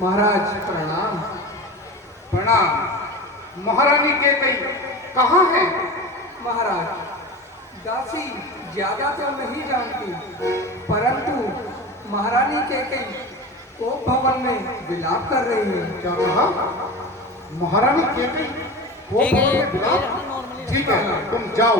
महाराज प्रणाम। प्रणाम। महारानी कैकई कहाँ है? महाराज दासी ज्यादा तो नहीं जानती, परंतु महारानी कैकई कोप भवन में विलाप कर रही है। क्या कहा? महारानी कैकई वो भवन में विलाप? ठीक है, तुम जाओ।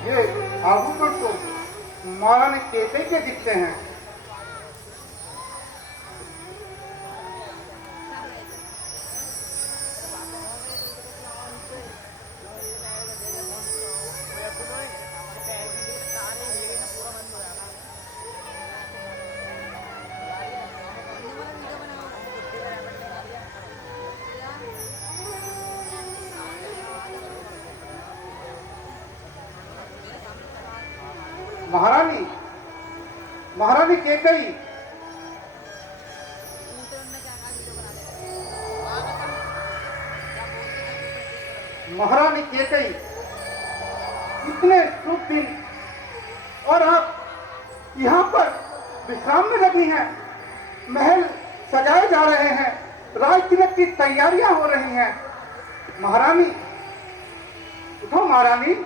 ये आभूषण तो महारानी कैकई के दिखते हैं। महारानी महारानी कैकई, महारानी कैकई, इतने शुभ दिन और आप यहाँ पर विश्राम में लगी हैं। महल सजाए जा रहे हैं, राज तिलक की तैयारियां हो रही हैं। महारानी उठो। महारानी,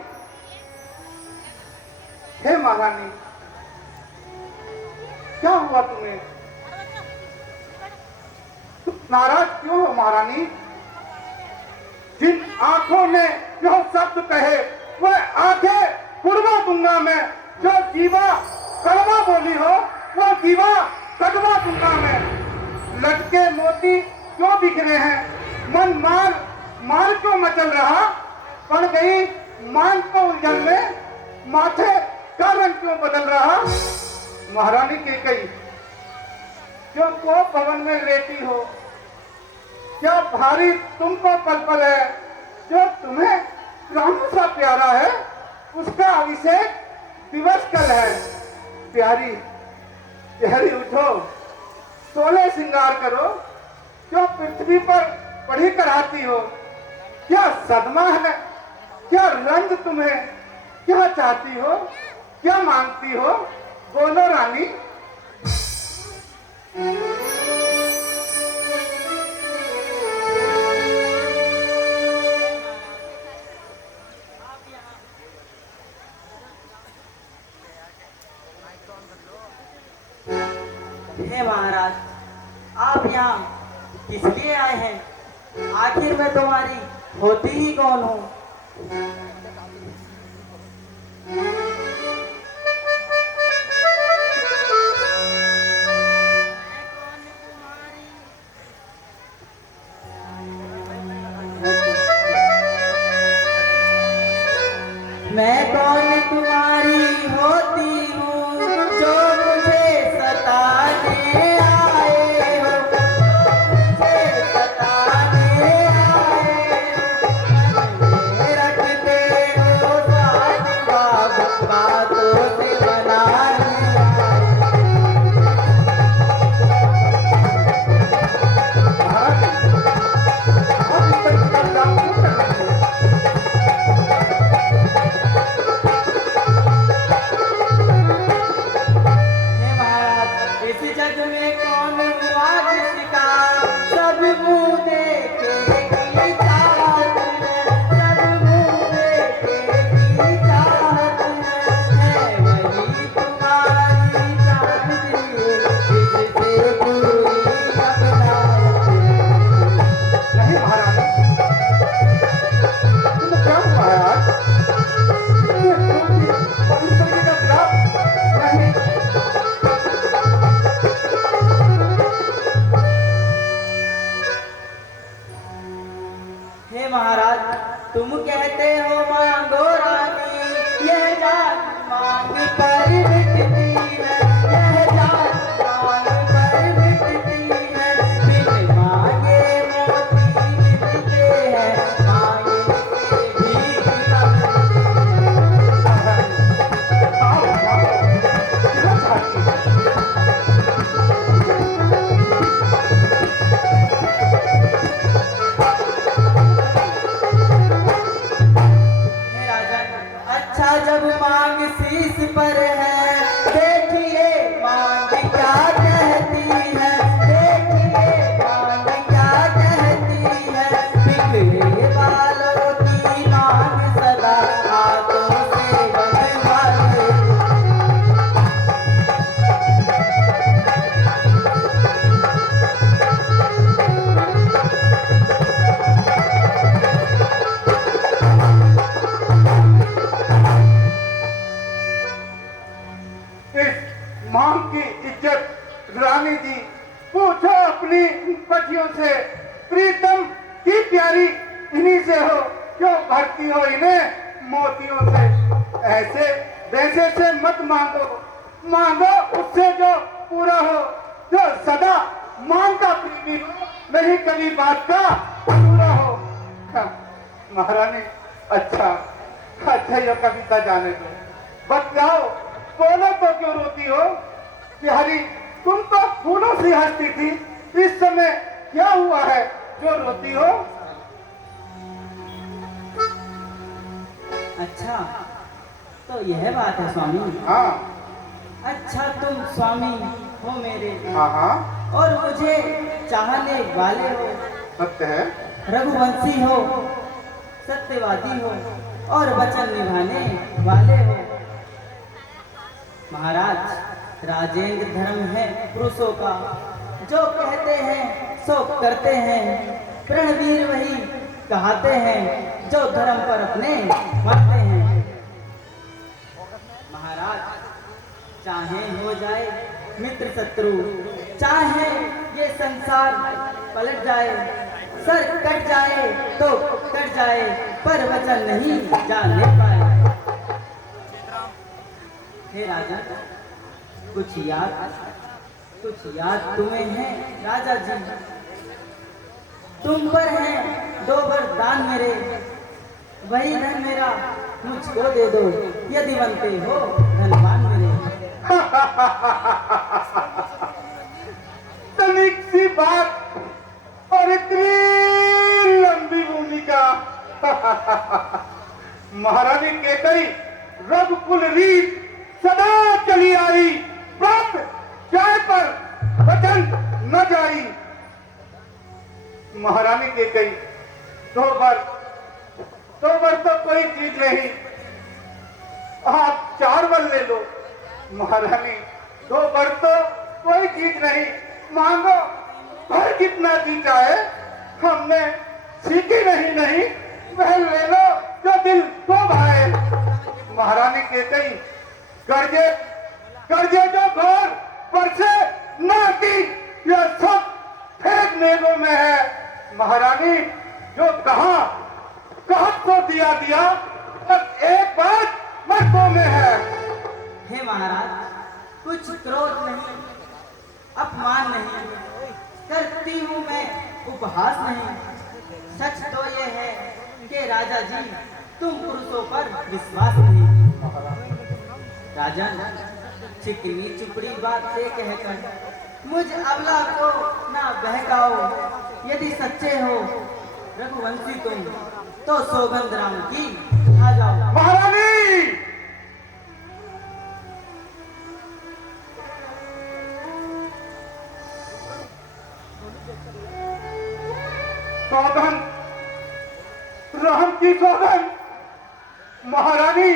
हे महारानी, क्या हुआ तुम्हें? तुम नाराज क्यों हो महारानी? जिन आंखों ने जो शब्द कहे वह आंखें पुरवा दूंगा मैं। जो जीवा कड़वा बोली हो वह जीवा कड़वा दूंगा मैं। लटके मोती क्यों बिखरे हैं? मन मान क्यों मचल रहा? पड़ गई मान को उलझन में, माथे का रंग क्यों बदल रहा? महारानी कैकई, जो कोप भवन में लेटी हो, क्या भारी तुमको पल है? जो तुम्हें राम सा प्यारा है, उसका अभिषेक दिवस कल है। प्यारी प्यारी उठो, सोले श्रृंगार करो। जो पृथ्वी पर पढ़ी कराती हो, क्या सदमा है? क्या रंग तुम्हें? क्या चाहती हो? क्या मांगती हो? बोलो रानी। हे महाराज, आप यहाँ किस लिए आए हैं? आखिर मैं तुम्हारी होती ही कौन हूँ? मैं कौन तुम्हारी होती हूँ जो मुझे सताने आए हो? मुझे सताने आए हो, रखते हो साथ बाबू महारानी जी पूछो अपनी पतियों से, प्रीतम की प्यारी इन्हीं से हो, क्यों भरती हो इन्हें मोतियों से। ऐसे वैसे से मत मांगो, मांगो उससे जो पूरा हो, जो सदा मांगता प्रेमी हो, नहीं कभी बात का पूरा हो। हाँ, महारानी अच्छा अच्छा ये कविता जाने दो, बतलाओ बोलो तो क्यों रोती हो। प्यारी तुम तो फूलों से हंसती थी, इस समय क्या हुआ है जो रोती हो। अच्छा तो यह बात है स्वामी। हाँ अच्छा तुम स्वामी हो मेरे, हाँ हाँ और मुझे चाहने वाले हो, सत्य है। रघुवंशी हो, सत्यवादी हो और वचन निभाने वाले हो। महाराज राजेंद्र धर्म है पुरुषों का, जो कहते हैं सो करते हैं। प्रणवीर वही कहते हैं जो धर्म पर अपने मरते हैं। महाराज चाहे हो जाए मित्र शत्रु, चाहे ये संसार पलट जाए, सर कट जाए तो कट जाए, पर वचन नहीं जाने पाए। हे राजा कुछ याद तुम्हें है राजा जी, तुम पर है दो वरदान मेरे, वही धन मेरा मुझको दे दो, यदि बनते हो धनवान मेरे। तनिक सी बात और इतनी लंबी भूमिका। महारानी केकई रघुकुल रीत सदा चली आई, प्राप्त जाए पर वचन न जाई। महारानी केकई दो बार तो कोई चीज नहीं, आप 4 बार ले लो। महारानी 2 बार तो कोई चीज नहीं, मांगो भर कितना जी चाहे, हमने सीखी नहीं वह ले लो जो दिल को भाए। महारानी केकई कर्जे जो घर पर से नाती, यह सब फेंक मेलों में है। महारानी जो कहा तो दिया, बस एक बात मर्दों में है। हे महाराज कुछ क्रोध नहीं, अपमान नहीं करती हूँ मैं, उपहास नहीं। सच तो ये है कि राजा जी तुम पुरुषों पर विश्वास नहीं। राजन चिकनी चुपड़ी बात से कहकर मुझ अबला को ना बहकाओ, यदि सच्चे हो रघुवंशी तुम तो सौगंध राम की खा जाओ। महारानी सौगंध, राम की सौगंध। महारानी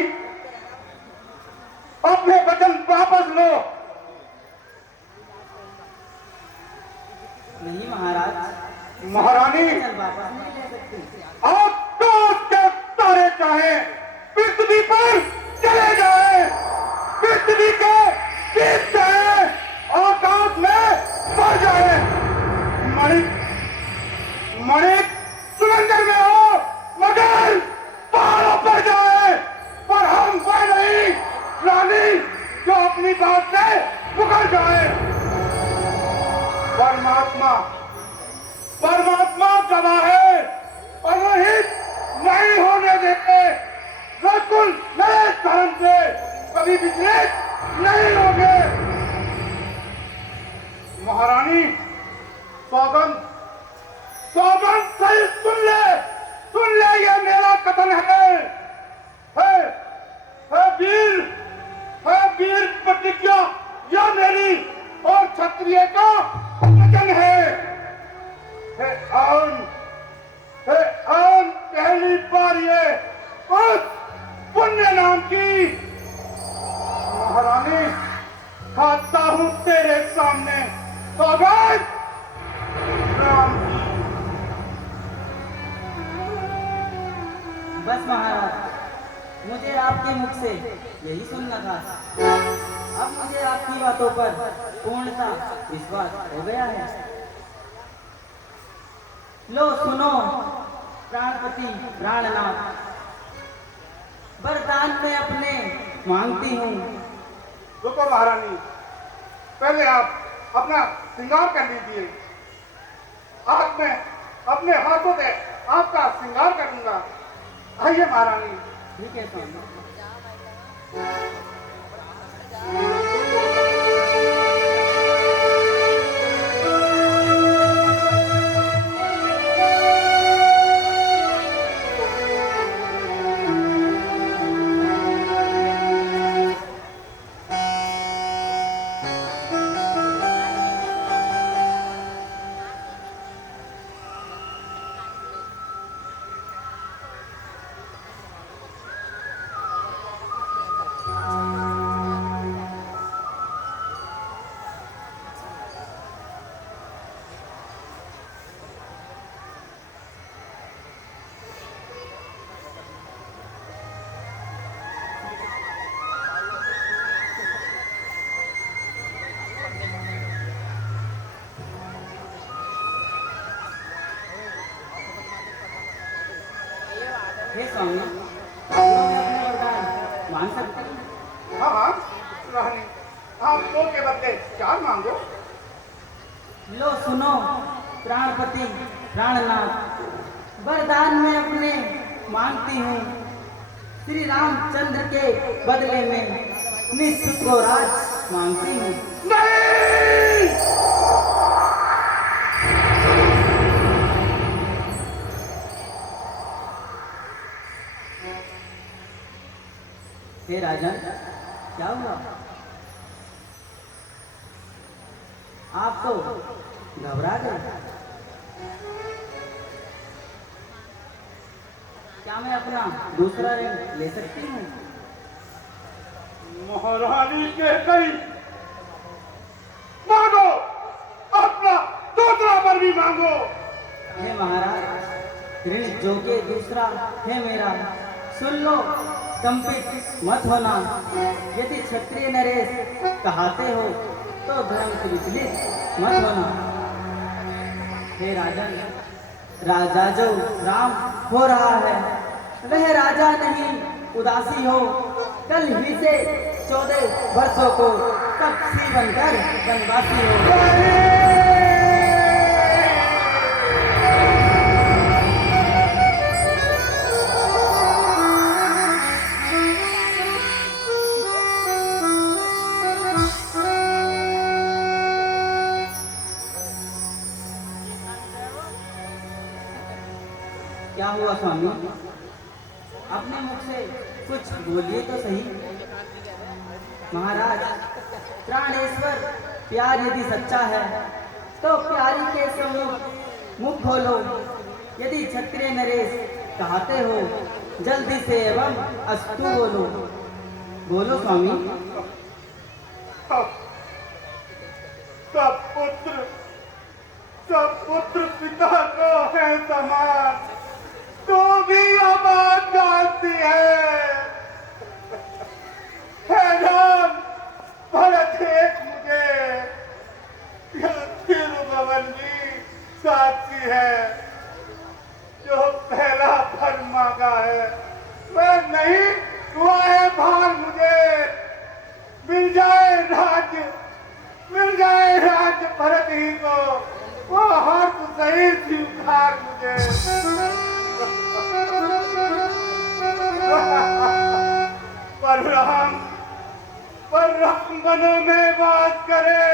अपने वचन वापस लो। नहीं महाराज, महारानी वचन वापस नहीं ले सकती। आकाश के तारे चाहे पृथ्वी पर चले जाए, पृथ्वी के जीत जाए, आकाश में मर जाए, मणिक समंदर में हो मगर पहाड़ों पर जाए, पर हम वह नहीं रानी जो अपनी बात से मुकर जाए। परमात्मा गवाह है, परहित नहीं होने देते। रघुकुल नए धर्म से कभी विचलित नहीं होंगे। महारानी सौगंध सही सुन ले ये मेरा कथन है वीर प्रतिज्ञा, यह मेरी और क्षत्रिय का वचन है। आन पहली बार ये उस पुण्य नाम की महारानी खाता हूँ तेरे सामने सौगंध राम की। बस महाराज मुझे आपके मुख से यही सुनना था। अब मुझे आपकी बातों पर पूर्णता विश्वास हो गया है। लो सुनो प्राणपति प्राणनाथ, वरदान में अपने मांगती हूँ। रुको महारानी, पहले आप अपना श्रृंगार कर लीजिए। आज मैं अपने हाथों से आपका श्रृंगार करूंगा। आइए महारानी। ठीक है स्वामी। हे स्वामी, अपने वरदान मांग सकते हैं? हाँ हाँ रानी, आप दो के बदले चार मांगो। लो सुनो प्राणपति प्राणनाथ, वरदान में अपने मांगती हूँ। श्री रामचंद्र के बदले में निश्चित को राज मांगती हूँ। नहीं! हे राजन, क्या हुआ? आप तो घबरा गए। क्या मैं अपना दूसरा ऋण ले सकती हूँ? महारानी के कई मांगो, अपना दूसरा पर भी मांगो। हे महाराज, ऋण जो के दूसरा है मेरा। सुन लो, कंपित मत होना। यदि क्षत्रिय नरेश कहाते हो तो धर्म से विचलित मत होना। हे राजन, राजा जो राम हो रहा है वह राजा नहीं उदासी हो। कल ही से 14 वर्षों को तपसी बनकर वनवासी हो। क्या हुआ स्वामी? अपने मुख से कुछ बोलिए तो सही। महाराज, प्राणेश्वर प्यार यदि सच्चा है तो प्यारी के सम्मुख मुख खोलो। यदि क्षत्रिय नरेश कहते हो जल्दी से एवं अस्तु बोलो। बोलो स्वामी। सब पुत्र पिता को है समान, तो भी आबाद जानती है। राम भरत एक मुझे तिरुभवनी साक्षी है। जो पहला फल मांगा है वह नहीं हुआ है भान। मुझे मिल जाए राज्य भरत ही को, वो हर तो सही स्वीकार मुझे। पर राम वनों में वास करे,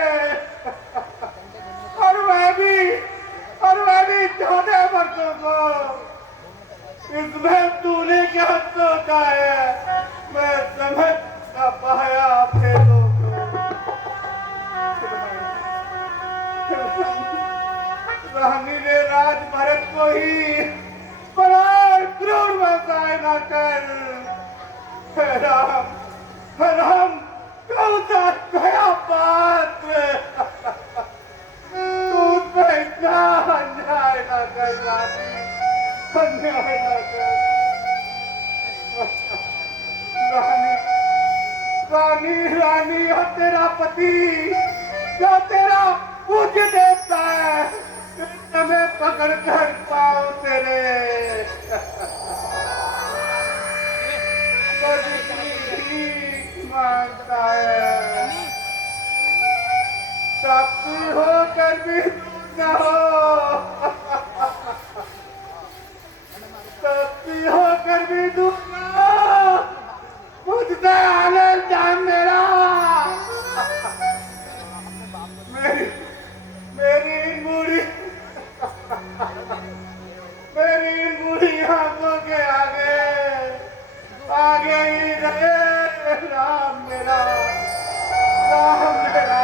और वह भी 14 वर्षों को। इसमें तूने क्या सोचा है? मैं समझ न पाया अपने लोगों। रानी ने राज भरत को ही पर क्रूर व्यवसाय न कर। राम कौन सा गया पात्र, तू उसमें इतना अन्याय न कर रानी, अन्याय न कर। रानी और तेरा पति जो तेरा पूज्य देवता है, तुम्हें पकड़ कर पाओ तेरे तो जितनी भीख मांगता है, प्राप्ति होकर भी दूर न हो, प्राप्ति होकर भी दूर न हो, मुझसे आनंद जान मेरा। मेरी बूढ़ी आंखों के आगे ही रहे राम मेरा, राम मेरा।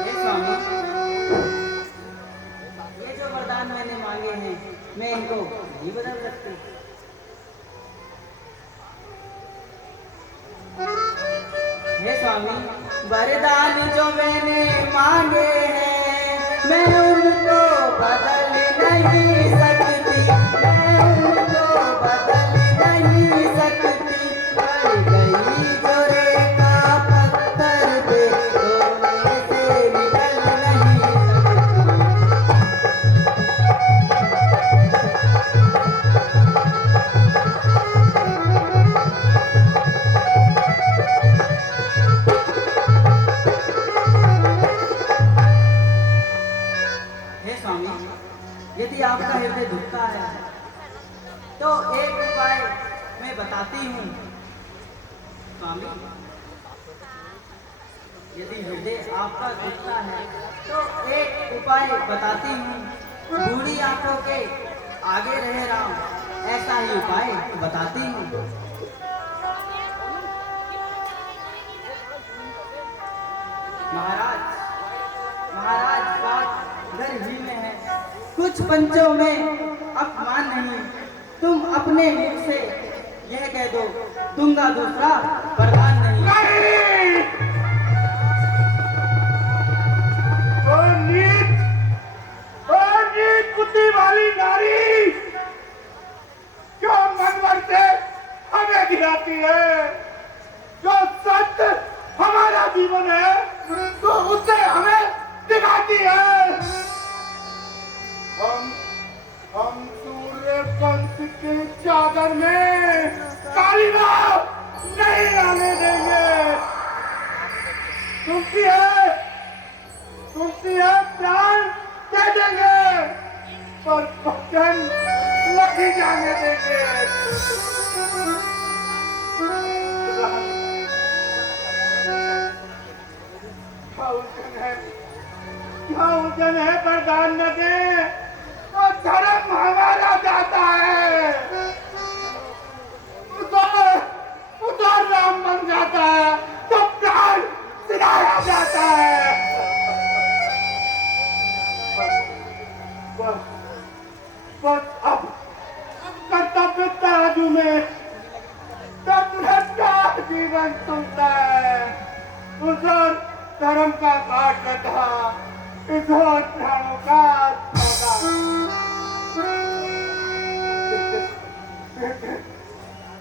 हे स्वामी, ये जो वरदान मैंने मांगे हैं, मैं इनको नहीं बदल सकती। हे स्वामी, वरदान जो मैंने मांगे हैं, मैं उनको बदल नहीं सकती, मैं उनको बदल नहीं सकती। पड़ गई जो रेखा पत्थर पे, तो मेरे से निकल नहीं हे स्वामी, यदि आपका हृदय दुखता है तो एक उपाय मैं बताती हूँ। स्वामी, यदि हृदय आपका दुखता है तो एक उपाय बताती हूँ। बूढ़ी आंखों के आगे रहे राम, ऐसा ही उपाय बताती हूँ। महाराज, महाराज बात घर ही में है, कुछ पंचों में अपमान नहीं। तुम अपने मुख से यह कह दो, दूंगा दूसरा वरदान नहीं। नहीं! ओ नीच बुद्धि वाली नारी, क्यों मन भर से हमें गिराती है? जो सत्य हमारा जीवन है, तो उसे हमें दिखाती है। हम सूर्य पंथ के चादर में कालिमा नहीं आने देंगे। सुनती है प्राण दे देंगे, पर वचन नहीं जाने देंगे। क्या वचन है वरदान न दे, तो धर्म हमारा जाता है, उधर राम बन जाता है, तो प्राण सिराया जाता है। बस अब कर्तव्य तराजू में का जीवन चलता है। उधर धर्म का काट था, इधर प्राणों का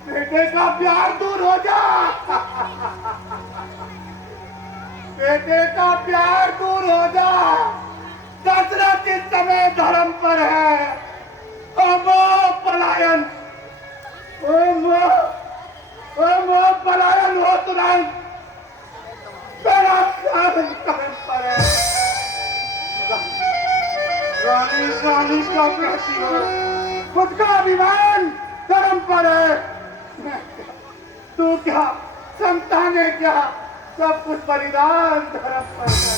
बेटे का प्यार दूर हो जा, बेटे का प्यार दूर हो जा। दशरथ इस समय धर्म पर है, और वो पलायन, वो पलायन हो तुरंत, मेरा धर्म पर है। रानी रानी क्यों कहती हो? खुद का अभिमान धर्म पर है। तू क्या संतान है क्या? सब कुछ बलिदान धर्म पर है।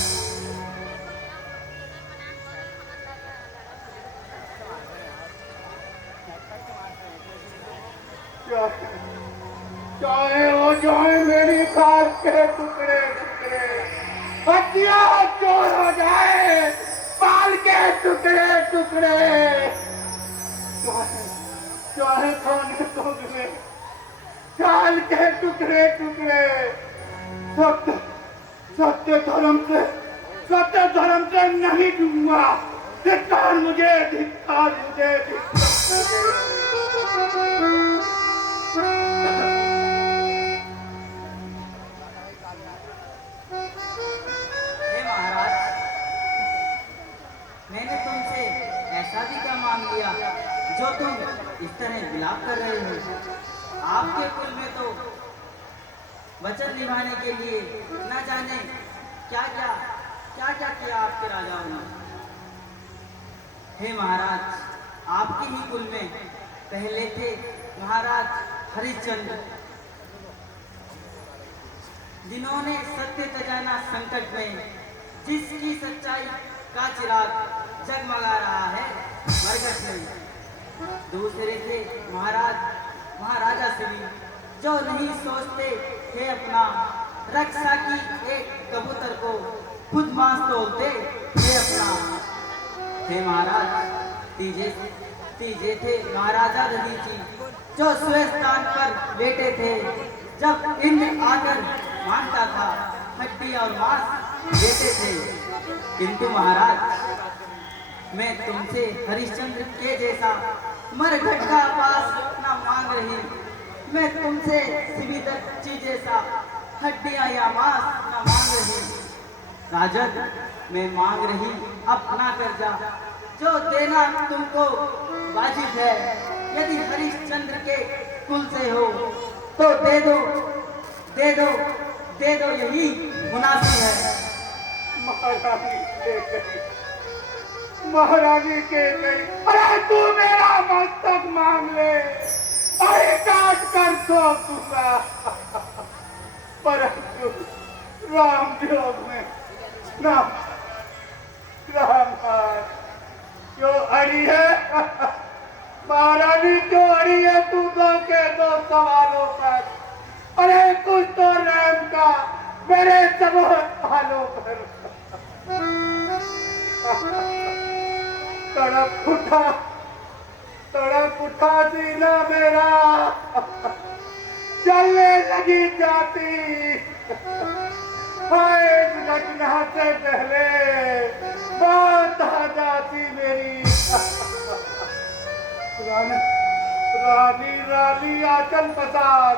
चाहे हो जाए मेरी खास के टुकड़े टुकड़े, हथियार चोर हो जाए पाल के टुकड़े टुकड़े, चाहे खाने को मिले चाल के टुकड़े टुकड़े, सत्य सत्य धर्म से सत्य धर्म से नहीं दूंगा। धिक्कार मुझे, धिक्कार मुझे, हे महाराज, मैंने तुमसे ऐसा भी क्या मांग लिया जो तुम इस तरह विलाप कर रहे हो? आपके कुल में तो वचन निभाने के लिए न जाने क्या क्या किया आपके राजाओं ने। हे महाराज, आपके ही कुल में पहले थे महाराज हरिश्चंद्र, जिन्होंने सत्य खजाना संकट में जिसकी सच्चाई का चिराग जगमगा रहा है मरकट में। दूसरे थे महाराजा श्री, जो नहीं सोचते थे अपना रक्षा की एक कबूतर को खुद मांस तोलते थे अपना। हे महाराज, तीजे थे महाराजा दधीची, जो स्वस्थान पर लेटे थे जब इंद्र आकर मांगता था हड्डी और मांस देते थे। किंतु महाराज, मैं तुमसे हरिश्चंद्र के जैसा मरघट का पास न मांग रही, मैं तुमसे शिविदत्ती जैसा हड्डियां या मांस न मांग रही। राजन, मैं मांग रही अपना कर्जा, जो देना तुमको वाजिब है। यदि हरिश्चंद्र के कुल से हो तो दे दो, दे दो, दे दो, यही मुनासिब है। महारानी के गई, अरे तू मेरा मस्तक मांग ले, अरे काट कर सो दूंगा। परंतु राम योग में ना, राम क्यों अड़ी है? महारानी क्यों अड़ी है तू दो के दो सवालों पर? अरे कुछ तो रहम का मेरे सवालों पर। तड़प उठा सीना मेरा, चलने लगी जाती। इस घटना से पहले बात आ जाती मेरी। रानी आचल पसार,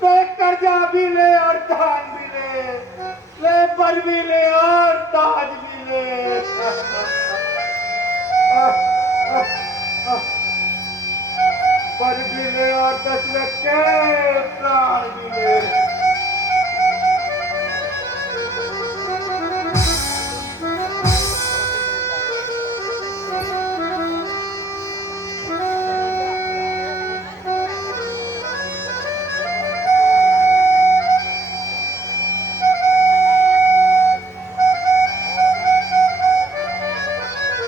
तो कर्जा भी ले और दान भी ले, बर भी ले और ताज भी ले।